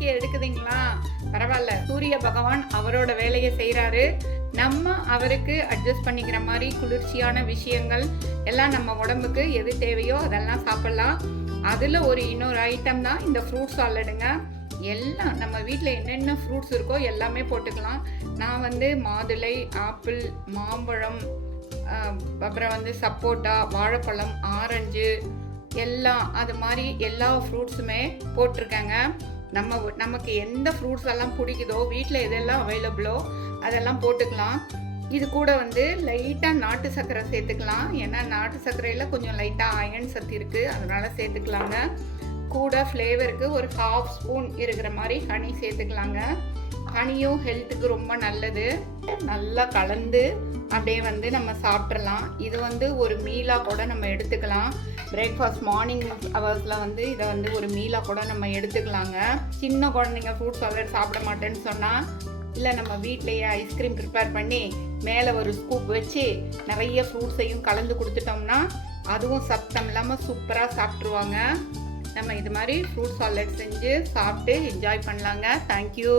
வேலைக்கு எடுக்குதுங்களா? பரவாயில்ல, சூரிய பகவான் அவரோட வேலையை செய்கிறாரு. நம்ம அவருக்கு அட்ஜஸ்ட் பண்ணிக்கிற மாதிரி குளிர்ச்சியான விஷயங்கள் எல்லாம் நம்ம உடம்புக்கு எது தேவையோ அதெல்லாம் சாப்பிட்லாம். அதில் இன்னொரு ஐட்டம் தான் இந்த ஃப்ரூட் சாலடுங்க. எல்லாம் நம்ம வீட்டில் என்னென்ன ஃப்ரூட்ஸ் இருக்கோ எல்லாமே போட்டுக்கலாம். நான் மாதுளை, ஆப்பிள், மாம்பழம், அப்புறம் சப்போட்டா, வாழைப்பழம், ஆரஞ்சு எல்லாம் அது மாதிரி எல்லா ஃப்ரூட்ஸுமே போட்டிருக்கேங்க. நமக்கு எந்த ஃப்ரூட்ஸ் எல்லாம் பிடிக்குதோ, வீட்டில் எதெல்லாம் அவைலபிளோ அதெல்லாம் போட்டுக்கலாம். இது கூட லைட்டாக நாட்டு சர்க்கரை சேர்த்துக்கலாம். ஏன்னா நாட்டு சர்க்கரையில் கொஞ்சம் லைட்டாக அயன் சத்து இருக்குது, அதனால் சேர்த்துக்கலாங்க. கூட ஃப்ளேவருக்கு ஒரு 1/2 ஸ்பூன் இருக்கிற மாதிரி ஹனி சேர்த்துக்கலாங்க. ஹனியும் ஹெல்த்துக்கு ரொம்ப நல்லது. நல்லா கலந்து அப்படியே நம்ம சாப்பிட்றலாம். இது ஒரு மீலாக கூட நம்ம எடுத்துக்கலாம். பிரேக்ஃபாஸ்ட் மார்னிங் ஹவர்ஸில் இதை ஒரு மீலாக கூட நம்ம எடுத்துக்கலாங்க. சின்ன குழந்தைங்க ஃப்ரூட் சாலட் சாப்பிட மாட்டேன்னு சொன்னால், இல்லை நம்ம வீட்டிலையே ஐஸ்கிரீம் ப்ரிப்பேர் பண்ணி மேலே ஒரு ஸ்கூப் வச்சு நிறைய ஃப்ரூட்ஸையும் கலந்து கொடுத்துட்டோம்னா அதுவும் சத்தம் இல்லாமல் சூப்பராக சாப்பிட்ருவாங்க. நம்ம இது மாதிரி ஃப்ரூட் சாலட் செஞ்சு சாப்பிட்டு என்ஜாய் பண்ணலாங்க. தேங்க்யூ.